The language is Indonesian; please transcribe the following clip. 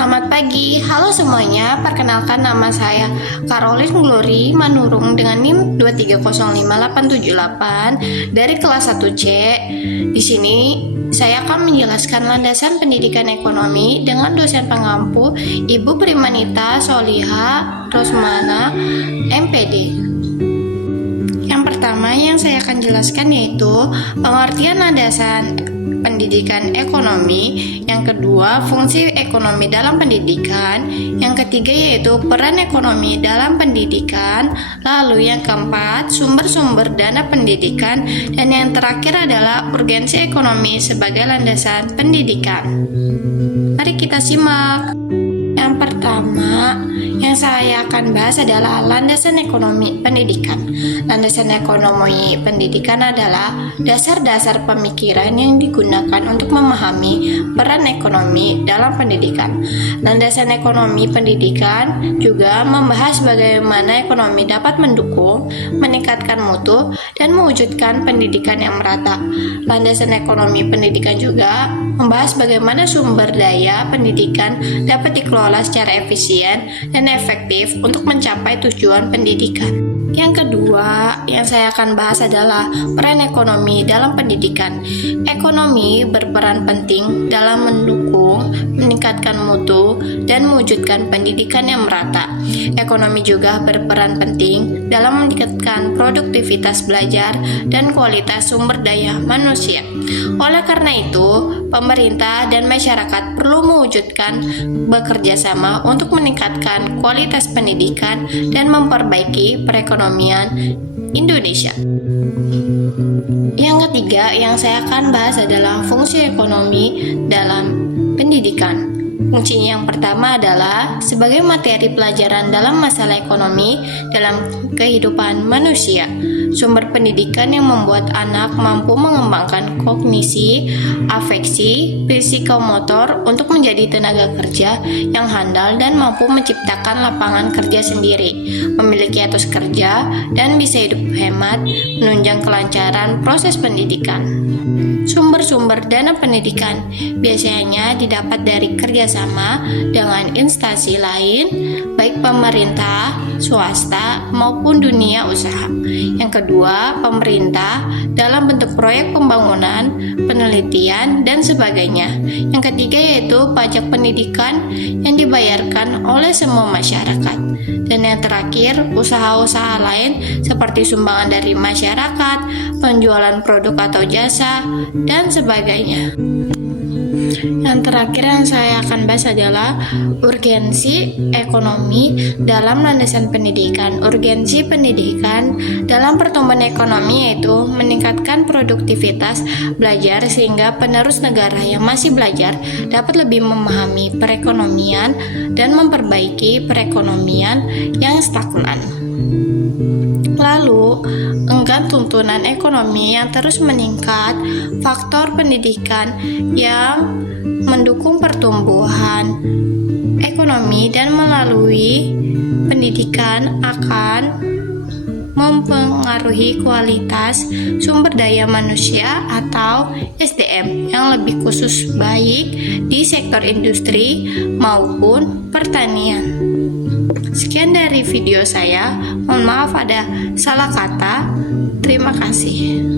Selamat pagi, halo semuanya. Perkenalkan nama saya Caroline Glory Manurung dengan NIM 2305878 dari kelas 1C. Di sini saya akan menjelaskan landasan pendidikan ekonomi dengan dosen pengampu Ibu Primanita Soliha Rosmana, MPD. Yang pertama yang saya akan jelaskan yaitu pengertian landasan pendidikan ekonomi, yang kedua fungsi ekonomi dalam pendidikan, yang ketiga yaitu peran ekonomi dalam pendidikan, lalu yang keempat sumber-sumber dana pendidikan, dan yang terakhir adalah urgensi ekonomi sebagai landasan pendidikan. Mari kita simak. Yang pertama yang saya akan bahas adalah landasan ekonomi pendidikan. Landasan ekonomi pendidikan adalah dasar-dasar pemikiran yang digunakan untuk memahami peran ekonomi dalam pendidikan. Landasan ekonomi pendidikan juga membahas bagaimana ekonomi dapat mendukung, meningkatkan mutu, dan mewujudkan pendidikan yang merata. Landasan ekonomi pendidikan juga membahas bagaimana sumber daya pendidikan dapat dikelola secara efisien dan efektif untuk mencapai tujuan pendidikan. Yang kedua yang saya akan bahas adalah peran ekonomi dalam pendidikan. Ekonomi berperan penting dalam mendukung, meningkatkan mutu, dan mewujudkan pendidikan yang merata. Ekonomi juga berperan penting dalam meningkatkan produktivitas belajar dan kualitas sumber daya manusia. Oleh karena itu, pemerintah dan masyarakat perlu mewujudkan bekerja sama untuk meningkatkan kualitas pendidikan dan memperbaiki perekonomian Indonesia. Yang ketiga yang saya akan bahas adalah fungsi ekonomi dalam pendidikan. Fungsinya yang pertama adalah sebagai materi pelajaran dalam masalah ekonomi dalam kehidupan manusia. Sumber pendidikan yang membuat anak mampu mengembangkan kognisi, afeksi, psikomotor untuk menjadi tenaga kerja yang handal dan mampu menciptakan lapangan kerja sendiri, memiliki etos kerja, dan bisa hidup hemat, menunjang kelancaran proses pendidikan. Sumber-sumber dana pendidikan biasanya didapat dari kerjasama dengan instansi lain, baik pemerintah, swasta, maupun dunia usaha. Yang kedua, pemerintah dalam bentuk proyek pembangunan, penelitian, dan sebagainya. Yang ketiga yaitu pajak pendidikan yang dibayarkan oleh semua masyarakat. Dan yang terakhir, usaha-usaha lain seperti sumbangan dari masyarakat, penjualan produk atau jasa, dan sebagainya. Yang terakhir yang saya akan bahas adalah urgensi ekonomi dalam landasan pendidikan. Urgensi pendidikan dalam pertumbuhan ekonomi yaitu meningkatkan produktivitas belajar sehingga penerus negara yang masih belajar dapat lebih memahami perekonomian dan memperbaiki perekonomian yang stagnan. Lalu, enggan tuntunan ekonomi yang terus meningkat, faktor pendidikan yang mendukung pertumbuhan ekonomi dan melalui pendidikan akan mempengaruhi kualitas sumber daya manusia atau SDM yang lebih khusus baik di sektor industri maupun pertanian. Sekian dari video saya, mohon maaf ada salah kata. Terima kasih.